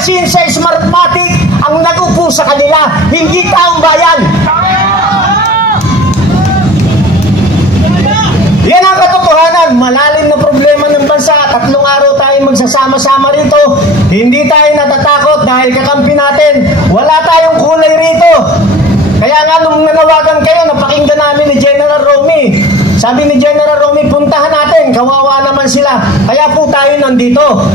machine sa Smartmatic ang nagupo sa kanila, hindi taong bayan. Yan ang katotohanan. Malalim na problema ng bansa. 3 araw tayo magsasama-sama rito. Hindi tayo natatakot dahil kakampi natin. Wala tayong kulay rito. Kaya nga nung nanawagan kayo, napakinggan namin ni General Romy. Sabi ni General Romy, puntahan natin. Kawawa naman sila. Kaya po tayo nandito.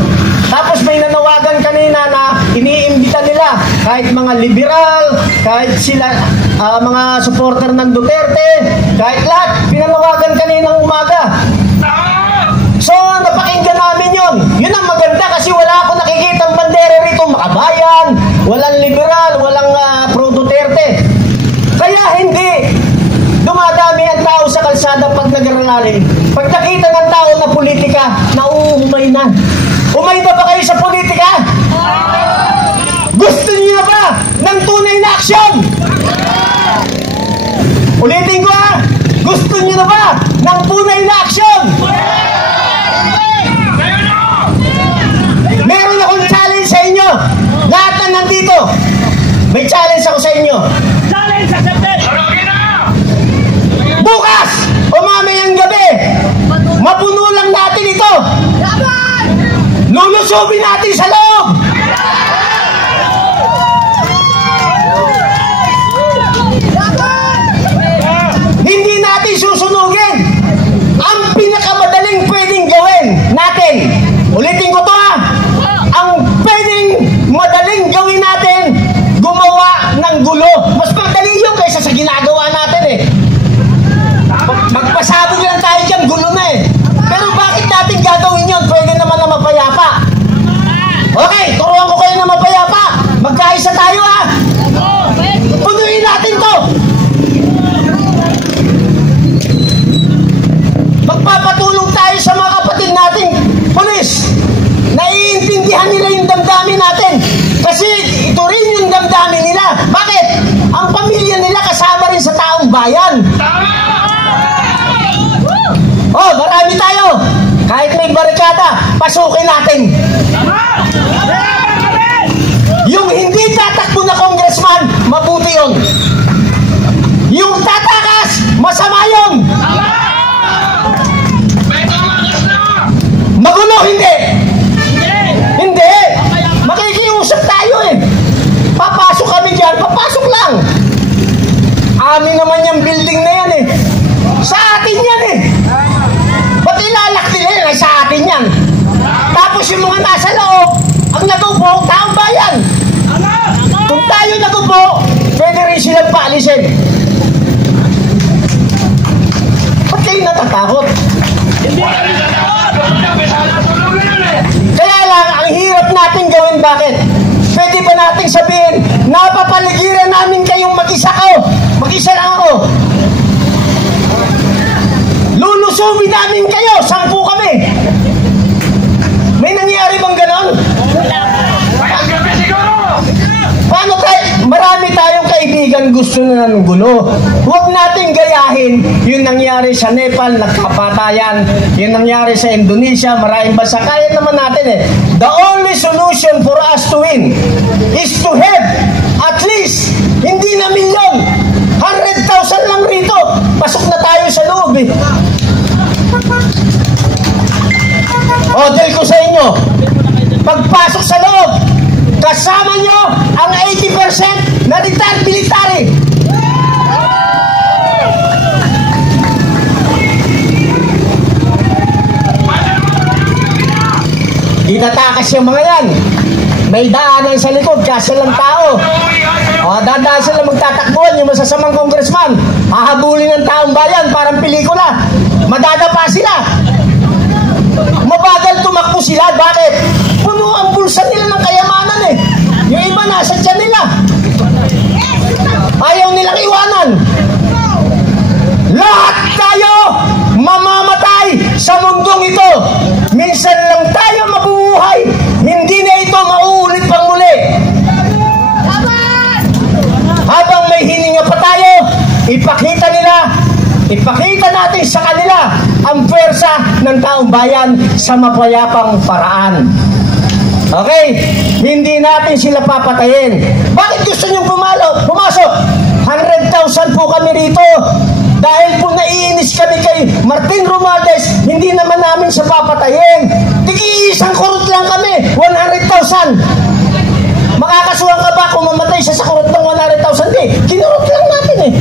Tapos may nanawagan kanina na iniimbita nila kahit mga liberal, kahit sila mga supporter ng Duterte, kahit lahat, pinanawagan kaninang umaga. So napakinggan namin yun. Yun ang maganda kasi wala akong nakikitang bandera rito, makabayan, walang liberal, walang pro-Duterte. Kaya hindi dumadami ang tao sa kalsada pag nag-rally. Pag nakita ng tao na politika, nauumay na. Umay na ba kayo sa politika? Gusto niyo ba ng tunay na aksyon? Ulitin ko ha, gusto niyo na ba ng tunay na aksyon? Meron akong challenge sa inyo. Lahat na nandito, may challenge ako sa inyo. Challenge accepted! Bukas o mamayang gabi, mapuno lang natin ito. Lulusubin natin sa loob. Hindi natin susunugin. Ang pinakamadaling pwedeng gawin natin, ulitin ko to ha, ang pwedeng madaling gawin natin, gumawa ng gulo. Mas madali yun kaysa sa ginagawa natin eh. Magpasabog lang tayo dyan, gulo na eh. Pero bakit natin gagawin yun? Pwede naman na mapayapa. Okay, turuan ko kayo na mapayapa. Magkaisa tayo ha. Punuin natin to. Magpapatulong tayo sa mga kapatid nating pulis. Naiintindihan nila yung damdamin natin. Kasi ito rin yung damdamin nila. Bakit? Ang pamilya nila kasama rin sa taong bayan. Oh, marami tayo. Kahit may barikada, pasukin natin. Yung hindi tatakbo na congressman, mabuti yun. Yung tatakas, masama yun. Magulo, hindi. Hindi. Makikiusap tayo eh. Papasok kami dyan, papasok lang. Amin naman yung building na yan eh. Sa atin yan eh. Ba't ilalak nila yan ay sa atin yan? Tapos yung mga nasa loob, ang nagupo, taong bayan. Kung tayo nagupo, pwede rin silang paalisin. Ba't kayo natatakot? Kaya lang, ang hirap natin gawin. Bakit? Pwede ba natin sabihin, napapaligiran namin kayong mag-isa ko. Mag-isa lang ako. Lulusubin namin kayo, 10 kami. May nangyari bang ganon? Paano tayo? Marami tayong kaibigan gusto na ng gulo. Huwag natin gayahin yung nangyari sa Nepal, nagkapatayan. Yung nangyari sa Indonesia, maraming bansa. Kaya naman natin eh. The only solution for us to win is to have at least, hindi na milyon, 100,000 lang rito. Pasok na tayo sa loob eh. O, dahil ko sa inyo, pagpasok sa loob, kasama nyo ang 80% na retired military. Itatakas yung mga yan. May daanan sa likod, kasi lang tao. O, dadaan sila magtatakbuhan, yung masasamang congressman. Hahabulin ng taong bayan, parang pelikula. Madadapa sila. Mabagal tumakbo sila. Bakit? Puno ang bulsa nila ng kayamanan eh. Yung iba nasa tiyan nila. Ayaw nilang iwanan. Lahat tayo mamamatay sa mundong ito. Minsan lang tayo mabubuhay. Hindi na ito mauulit pang muli. Habang may hininga pa tayo, ipakita natin sa kanila ang pwersa ng taong bayan sa mapayapang paraan. Okay? Hindi natin sila papatayin. Bakit gusto nyo pumasok? 100,000 po kami rito. Dahil po naiinis kami kay Martin Romualdez, hindi naman namin siya papatayin. Tigi-isang kurot lang kami, 100,000. Makakasuhan ka ba kung mamatay siya sa kurot ng 100,000? Di, kinurot lang natin eh.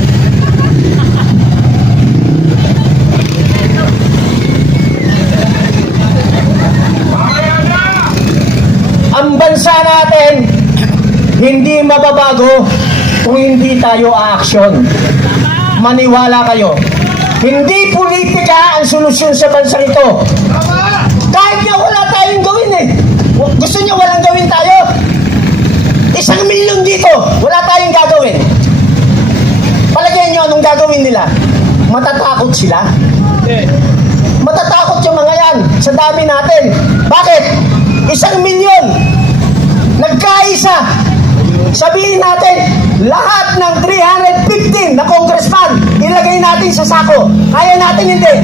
Ang bansa natin, hindi mababago kung hindi tayo aaksyon. Maniwala kayo. Hindi politika ang solusyon sa bansa ito. Kahit na wala tayong gawin eh. Gusto niyo walang gawin tayo? 1 milyon dito, wala tayong gagawin. Palagay niyo anong gagawin nila? Matatakot sila? Matatakot yung mga yan sa dami natin. Bakit? 1 milyon. Nagkaisa. Sabihin natin, lahat ng 315 na congressman, ilagay natin sa sako. Kaya natin hindi?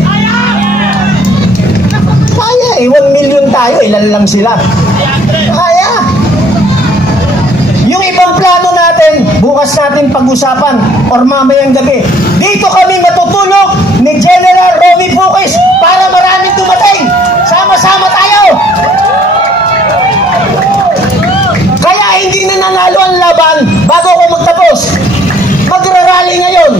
Kaya eh, 1 million tayo, ilan lang sila? Kaya. Yung ibang plano natin, bukas natin pag-usapan or mamayang gabi. Dito kami matutulog ni General Romy Puquis para maraming dumating. Sama-sama tayo. Kaya hindi na nanalo ang laban bago ako magtapos. Magra-rally ngayon.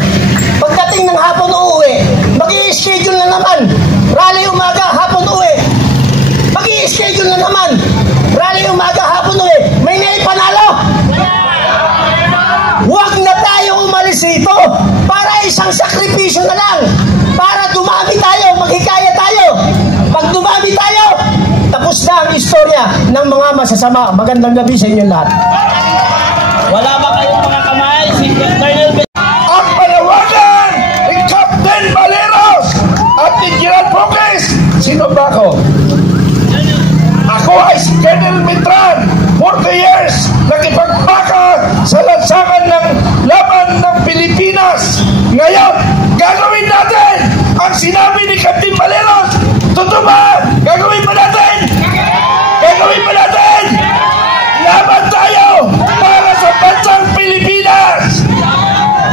Pagdating ng hapon uuwi, mag-i-schedule na naman. Rally umaga, hapon uwi. Mag-i-schedule na naman. Rally umaga, hapon uwi. May naipanalo. Huwag na tayo umalis dito para isang sakripisyo na lang. Para dumami tayo, maghikaya tayo. Pag dumami tayo, tapos na ang istorya ng mga masasama. Magandang gabi sa inyo lahat. Wala ba kayong mga kamay? Si Colonel ang panawagan ni Captain Baleros at ni General Puquis. Sino ba ako? Ako ay si Colonel Mitran. 40 years nakipagbaka sa lansangan ng laban ng Pilipinas. Ngayon, gagawin natin ang sinabi ni Captain Baleros. Totoo ba? Gagawin ba natin? Gagawin ba natin? Laban tayo para sa bansang Pilipinas.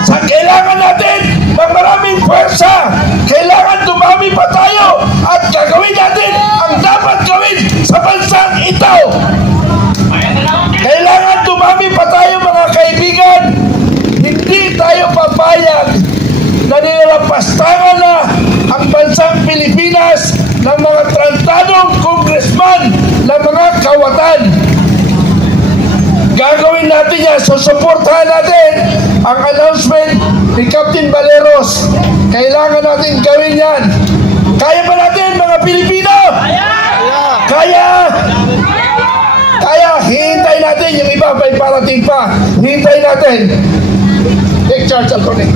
Sa kailangan natin ng maraming pwersa, kailangan dumami pa tayo at gagawin natin ang dapat gawin sa bansang ito. Kailangan dumami pa tayo mga kaibigan. Hindi tayo papayag na nilalapastangan na ang bansang Pilipinas ng mga trantadong congressman ng mga kawatan. Gagawin natin yan. Susuportahan natin ang announcement ni Captain Baleros. Kailangan natin gawin yan. Kaya ba natin mga Pilipino? Kaya! Kaya hihintay natin. Yung iba may parating pa. Hihintay natin. Take charge, Alcoholic.